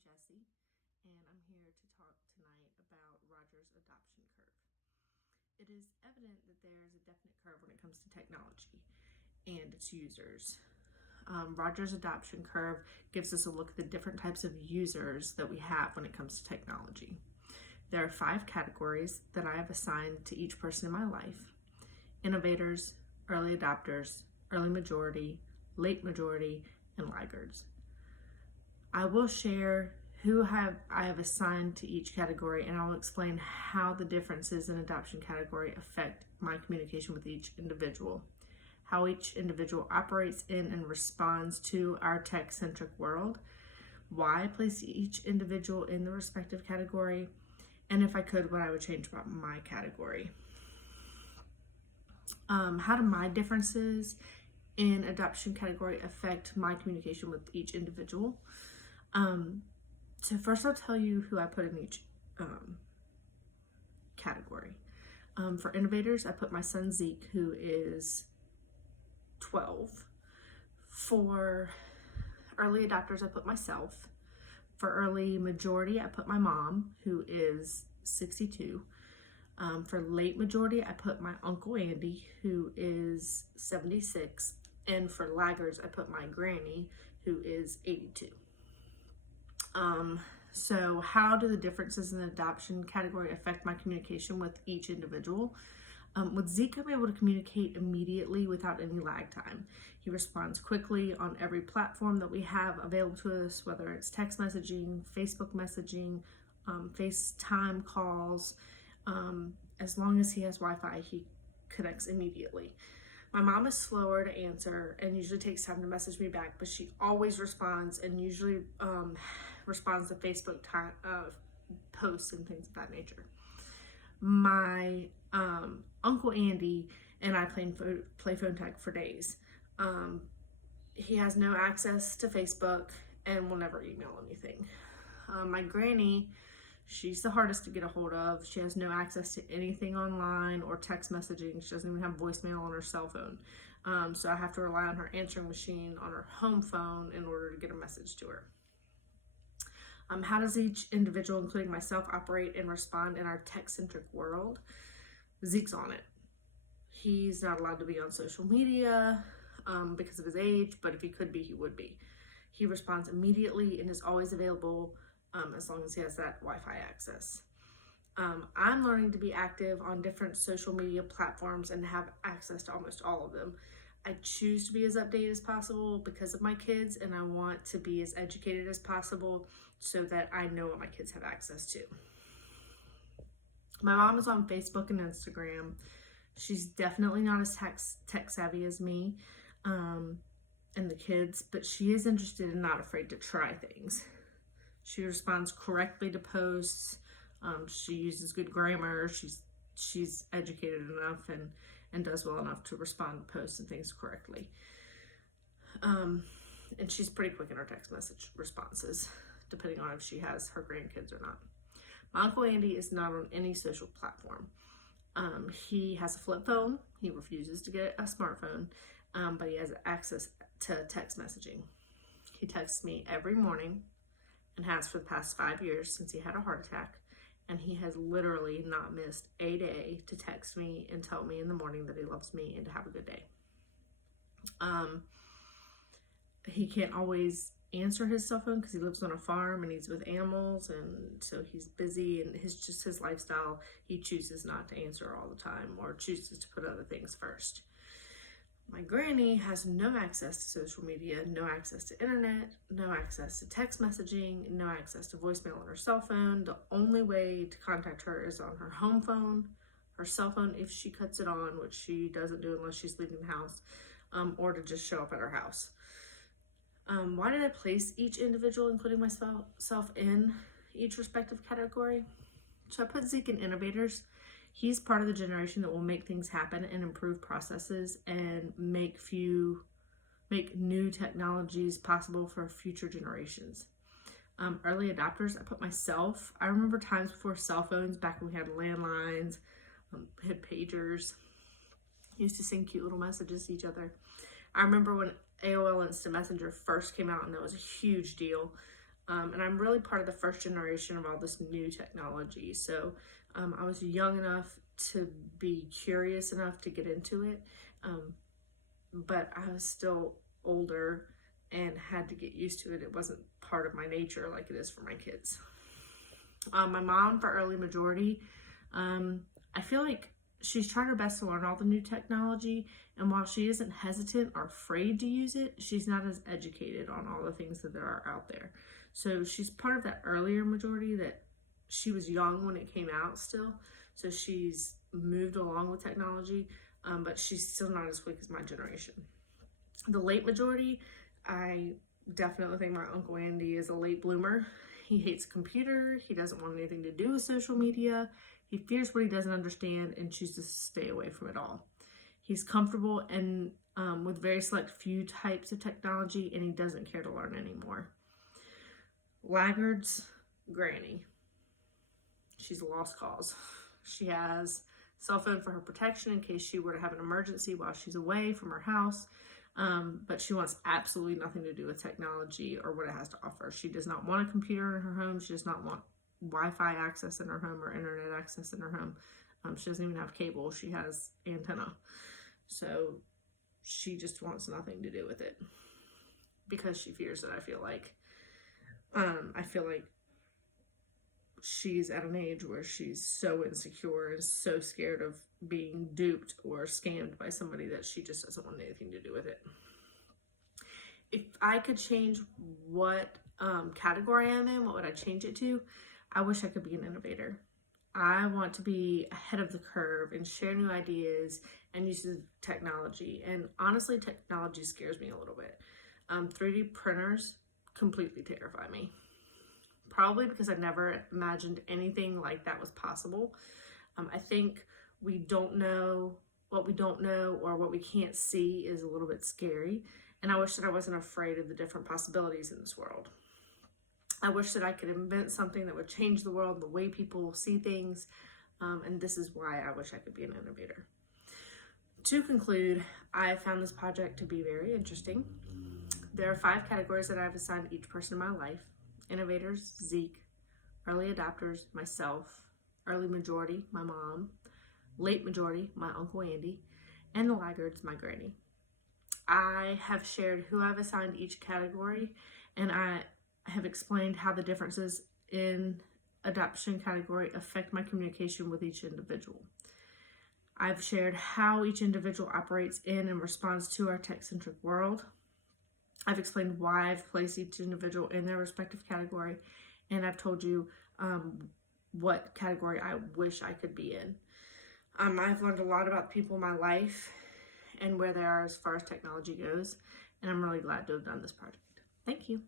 Jessie, and I'm here to talk tonight about Rogers' adoption curve. It is evident that there is a definite curve when it comes to technology and its users. Rogers' adoption curve gives us a look at the different types of users that we have when it comes to technology. There are 5 categories that I have assigned to each person in my life: innovators, early adopters, early majority, late majority, and laggards. I will share who I have assigned to each category, and I'll explain how the differences in adoption category affect my communication with each individual, how each individual operates in and responds to our tech-centric world, why I place each individual in the respective category, and if I could, what I would change about my category. How do my differences in adoption category affect my communication with each individual? So first I'll tell you who I put in each category. For innovators, I put my son Zeke, who is 12. For early adopters, I put myself. For early majority, I put my mom, who is 62. For late majority, I put my Uncle Andy, who is 76. And for laggards, I put my granny, who is 82. So how do the differences in the adoption category affect my communication with each individual? With Zeke, I'm able to communicate immediately without any lag time. He responds quickly on every platform that we have available to us, whether it's text messaging, Facebook messaging, FaceTime calls. As long as he has Wi-Fi, he connects immediately. My mom is slower to answer and usually takes time to message me back, but she always responds and usually responds to Facebook posts and things of that nature. My Uncle Andy and I play phone tag for days. He has no access to Facebook and will never email anything. My granny, she's the hardest to get a hold of. She has no access to anything online or text messaging. She doesn't even have voicemail on her cell phone. So I have to rely on her answering machine on her home phone in order to get a message to her. How does each individual, including myself, operate and respond in our tech-centric world? Zeke's on it. He's not allowed to be on social media because of his age, but if he could be, he would be. He responds immediately and is always available as long as he has that Wi-Fi access. I'm learning to be active on different social media platforms and have access to almost all of them. I choose to be as updated as possible because of my kids, and I want to be as educated as possible so that I know what my kids have access to. My mom is on Facebook and Instagram. She's definitely not as tech savvy as me and the kids, but she is interested and not afraid to try things. She responds correctly to posts. She uses good grammar. She's educated enough and does well enough to respond to posts and things correctly. And she's pretty quick in her text message responses, depending on if she has her grandkids or not. My Uncle Andy is not on any social platform. He has a flip phone. He refuses to get a smartphone, but he has access to text messaging. He texts me every morning and has for the past 5 years since he had a heart attack. And he has literally not missed a day to text me and tell me in the morning that he loves me and to have a good day. He can't always answer his cell phone because he lives on a farm and he's with animals, and so he's busy, and his lifestyle, he chooses not to answer all the time or chooses to put other things first. My granny has no access to social media, no access to internet, no access to text messaging, no access to voicemail on her cell phone. The only way to contact her is on her home phone, her cell phone if she cuts it on, which she doesn't do unless she's leaving the house, or to just show up at her house. Why did I place each individual, including myself, in each respective category? So I put Zeke in innovators. He's part of the generation that will make things happen and improve processes and make new technologies possible for future generations. Early adopters, I put myself. I remember times before cell phones, back when we had landlines, had pagers, used to send cute little messages to each other. I remember when AOL Instant Messenger first came out, and that was a huge deal. And I'm really part of the first generation of all this new technology. So I was young enough to be curious enough to get into it, but I was still older and had to get used to it. It wasn't part of my nature like it is for my kids. My mom, for early majority, I feel like she's tried her best to learn all the new technology, and while she isn't hesitant or afraid to use it, she's not as educated on all the things that there are out there. So she's part of that earlier majority that she was young when it came out still. So she's moved along with technology, but she's still not as quick as my generation. The late majority, I definitely think my Uncle Andy is a late bloomer. He hates a computer. He doesn't want anything to do with social media. He fears what he doesn't understand and chooses to stay away from it all. He's comfortable and with very select few types of technology, and he doesn't care to learn anymore. Laggards, Granny. She's a lost cause. She has a cell phone for her protection in case she were to have an emergency while she's away from her house. But she wants absolutely nothing to do with technology or what it has to offer. She does not want a computer in her home. She does not want Wi-Fi access in her home or internet access in her home. She doesn't even have cable. She has antenna. So she just wants nothing to do with it because she fears it, I feel like. I feel like she's at an age where she's so insecure and so scared of being duped or scammed by somebody that she just doesn't want anything to do with it. If I could change what category I'm in, what would I change it to? I wish I could be an innovator. I want to be ahead of the curve and share new ideas and use of technology. And honestly, technology scares me a little bit. 3D printers completely terrify me. Probably because I never imagined anything like that was possible. I think we don't know what we don't know, or what we can't see is a little bit scary. And I wish that I wasn't afraid of the different possibilities in this world. I wish that I could invent something that would change the world, the way people see things. And this is why I wish I could be an innovator. To conclude, I found this project to be very interesting. There are 5 categories that I've assigned each person in my life: innovators, Zeke; early adopters, myself; early majority, my mom; late majority, my Uncle Andy; and the laggards, my granny. I have shared who I've assigned each category, and I have explained how the differences in adoption category affect my communication with each individual. I've shared how each individual operates in and responds to our tech-centric world. I've explained why I've placed each individual in their respective category, and I've told you what category I wish I could be in. I've learned a lot about people in my life and where they are as far as technology goes, and I'm really glad to have done this project. Thank you.